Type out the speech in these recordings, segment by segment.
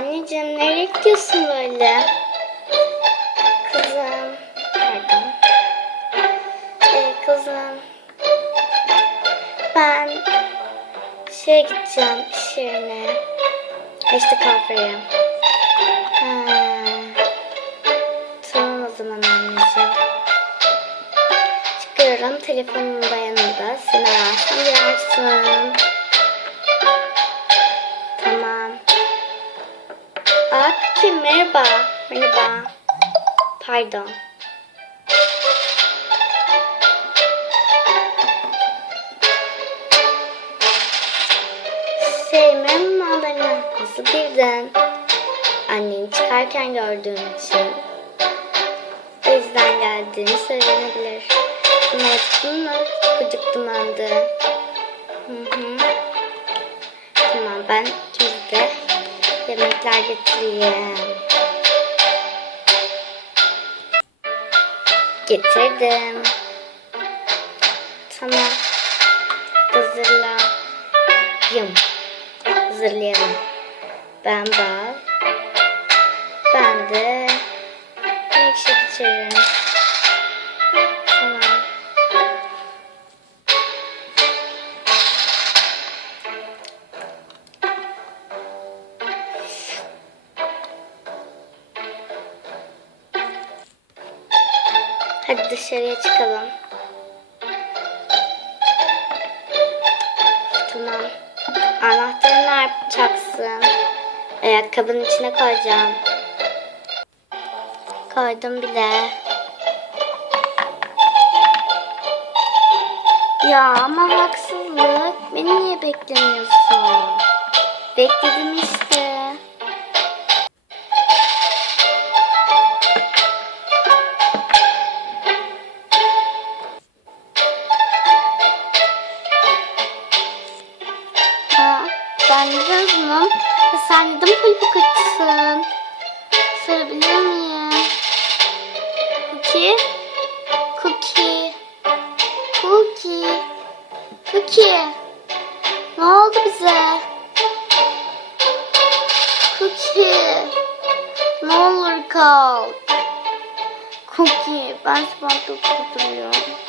Anneciğim nereye gidiyorsun böyle? Kızım. Pardon. Ee, kızım. Ben şeye gideceğim iş yerine. İşte kafeye. Ha. Tamam o zaman anneciğim. Çıkıyorum telefonum da yanımda. Seni ararsam. Tamam. Kim? Merhaba. Merhaba. Pardon. Memnun oldum. Nasıl birden? Anneni çıkarken gördüğüm için. O yüzden geldiğini söylenebilir. Mı? Acıktım ben de. Hı hı. Tamam ben yemekler getireyim. Getirdim. Tamam. Hazırla. Yum. Hazırlayalım. Ben bal. Ben de milkshake içerim. Hadi dışarıya çıkalım. Tamam. Anahtarı ne? Ayakkabının içine koyacağım. Koydum bile. Ya ama haksızlık. Beni niye beklemiyorsun? Bekledim işte. Mi pulpukacısın? Sarabilir miyim? Cookie? Cookie? Cookie? Cookie? Ne oldu bize? Cookie? Ne olur kalk. Cookie, ben sabah oturuyorum. Hı?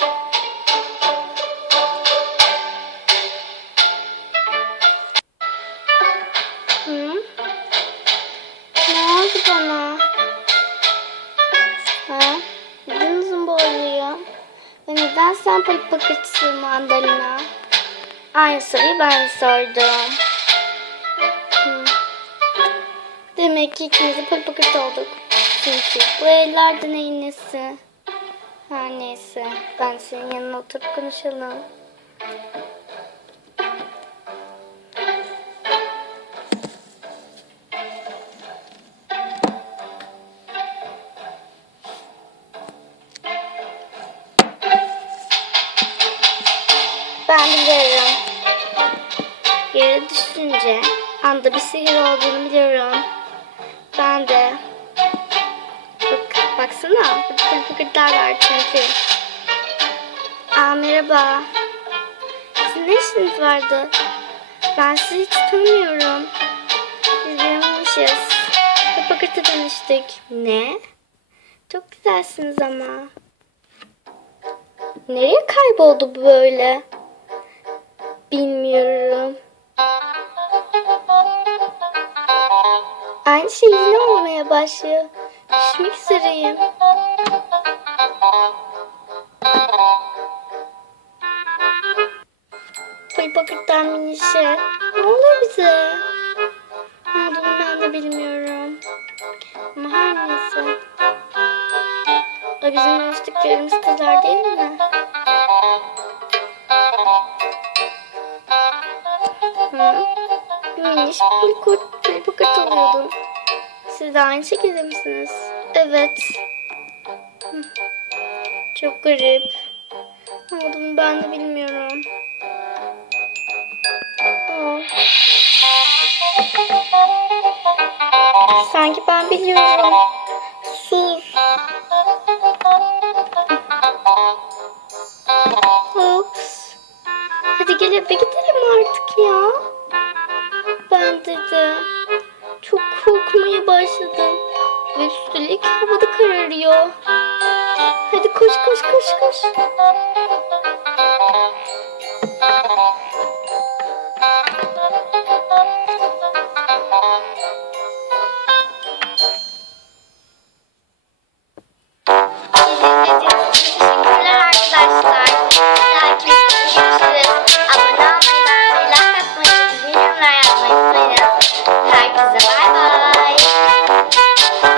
Sen pek bakırsın mandalina? Aynı soruyu ben sordum. Hı. Demek ki ikimiz de pek bakırt olduk. Çünkü bu ellerde neyin nesi? Her neyse. Ben senin yanına oturup konuşalım. Düşünce anda bir sihir olduğunu biliyorum. Ben de. Bak, baksana. Burada fıkırtlar var çünkü. Aa merhaba. Sizin ne işiniz vardı? Ben sizi hiç tanımıyorum. Biz biriymişiz. Hep fıkırtı demiştik. Ne? Çok güzelsiniz ama. Nereye kayboldu bu böyle? Bilmiyorum. Aynı şey yine olmaya başlıyor. Düşmek üzereyim. Paketler minişe. Ne oluyor bize? Ne olduğunu ben de bilmiyorum. Ama her neyse. O bizim görüştüklerimiz kadar değil mi? Hı? Miniş bir paket alıyordum. Siz de aynı şekilde misiniz? Evet. Çok garip. Ne olduğunu ben de bilmiyorum. Aa. Sanki ben biliyorum. Sus. Ups. Hadi gel eve gidelim Ve üstelik hava da kararıyor. Hadi koş koş koş koş.